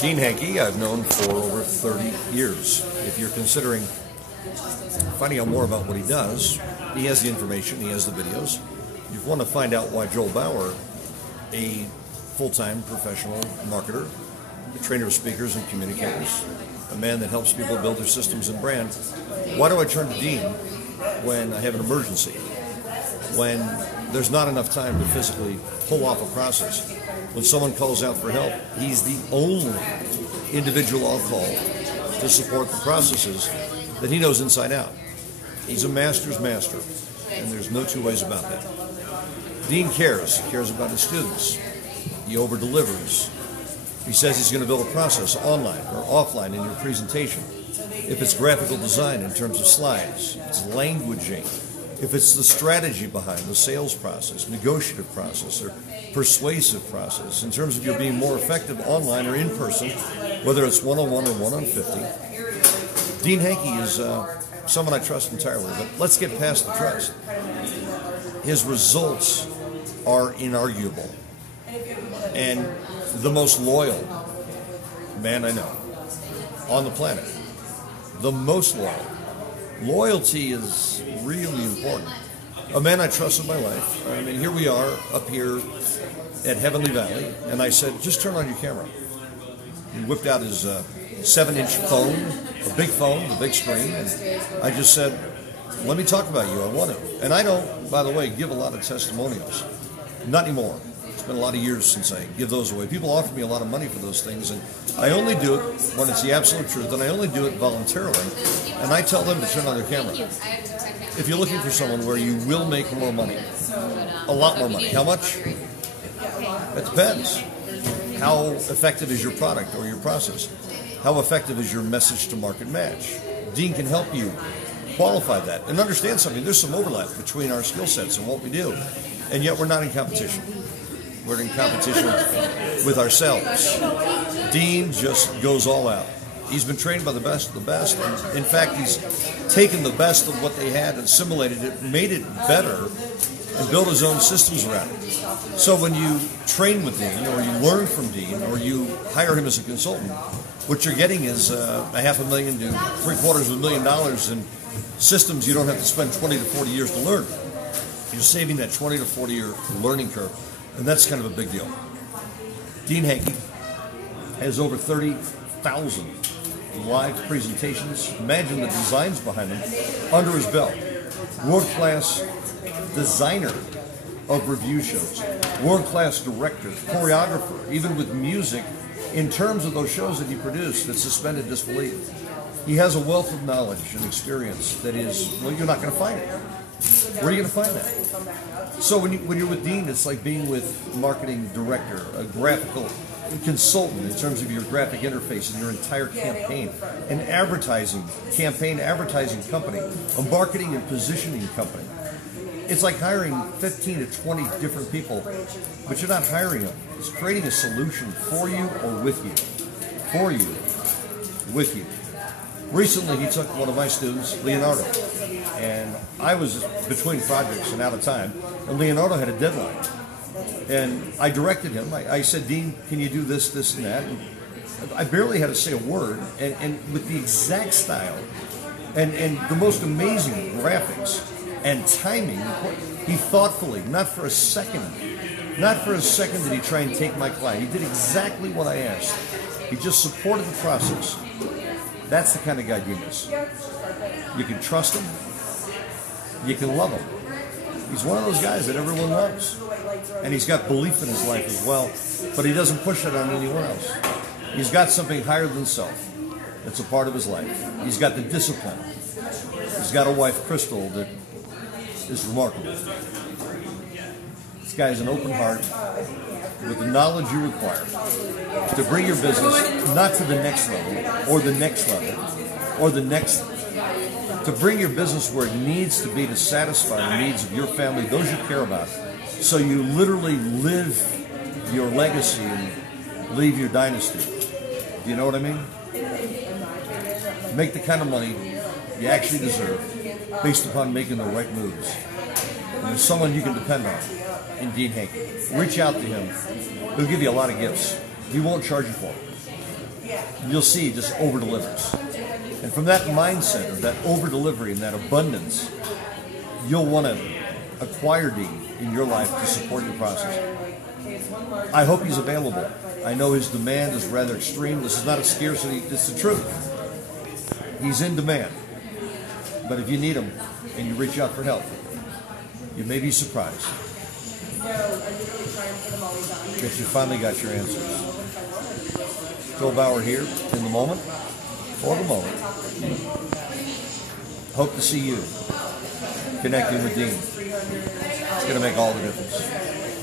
Dean Hankey, I've known for over 30 years. If you're considering finding out more about what he does, he has the information, he has the videos. You want to find out why Joel BAUER, a full-time professional marketer, a trainer of speakers and communicators, a man that helps people build their systems and brand, why do I turn to Dean when I have an emergency? When there's not enough time to physically pull off a process? When someone calls out for help, he's the only individual I'll call to support the processes that he knows inside out. He's a master's master, and there's no two ways about that. Dean cares about his students. He over-delivers. He says he's going to build a process online or offline in your presentation. If it's graphical design in terms of slides, if it's languaging, if it's the strategy behind the sales process, negotiative process, or persuasive process, in terms of you being more effective online or in person, whether it's one-on-one or one-on-50, Dean Hankey is someone I trust entirely. But let's get past the trust. His results are inarguable. And the most loyal man I know on the planet. The most loyal. Loyalty is really important. A man I trust in my life. I mean, here we are up here at Heavenly Valley, and I said, just turn on your camera. He whipped out his 7-inch phone, a big phone, the big screen, and I just said, let me talk about you, I want to. And I don't, by the way, give a lot of testimonials. Not anymore. It's been a lot of years since I give those away. People offer me a lot of money for those things, and I only do it when it's the absolute truth, and I only do it voluntarily, and I tell them to turn on their camera. If you're looking for someone where you will make more money, a lot more money, how much? It depends. How effective is your product or your process? How effective is your message to market match? Dean can help you qualify that and understand something. There's some overlap between our skill sets and what we do, and yet we're not in competition. We're in competition with ourselves. Dean just goes all out. He's been trained by the best of the best, and in fact, he's taken the best of what they had, assimilated it, made it better, and built his own systems around it. So when you train with Dean, or you learn from Dean, or you hire him as a consultant, what you're getting is $500,000 to $750,000 in systems you don't have to spend 20 to 40 years to learn. You're saving that 20 to 40 year learning curve, and that's kind of a big deal. Dean Hankey has over 30,000 live presentations. Imagine the designs behind them under his belt. World-class designer of review shows, world-class director, choreographer, even with music, in terms of those shows that he produced that suspended disbelief. He has a wealth of knowledge and experience that is, well, you're not going to find it. Where are you going to find that? So when you're with Dean, it's like being with a marketing director, a graphical consultant in terms of your graphic interface and your entire campaign, an advertising campaign, advertising company, a marketing and positioning company. It's like hiring 15 to 20 different people, but you're not hiring them. It's creating a solution for you or with you. For you, with you. Recently, he took one of my students, Leonardo, and I was between projects and out of time, and Leonardo had a deadline. And I directed him. I said, Dean, can you do this, this, and that? And I barely had to say a word, and with the exact style and the most amazing graphics and timing, he thoughtfully, not for a second did he try and take my client. He did exactly what I asked. He just supported the process. That's the kind of guy Dean is. You can trust him. You can love him. He's one of those guys that everyone loves. And he's got belief in his life as well, but he doesn't push it on anyone else. He's got something higher than self that's a part of his life. He's got the discipline. He's got a wife, Crystal, that is remarkable. This guy has an open heart with the knowledge you require to bring your business not to the next level, or the next level, or the next, to bring your business where it needs to be to satisfy the needs of your family, those you care about, so you literally live your legacy and leave your dynasty. Do you know what I mean? Make the kind of money you actually deserve based upon making the right moves. And there's someone you can depend on in Dean Hankey. Reach out to him. He'll give you a lot of gifts. He won't charge you for it. you'll see he just over-delivers. And from that mindset of that over-delivery and that abundance, you'll want to acquire Dean in your life to support your process. I hope he's available. I know his demand is rather extreme. This is not a scarcity, it's the truth. He's in demand. But if you need him and you reach out for help, you may be surprised that you finally got your answers. Joel Bauer here in the moment, for the moment. Hope to see you connecting with Dean. It's going to make all the difference.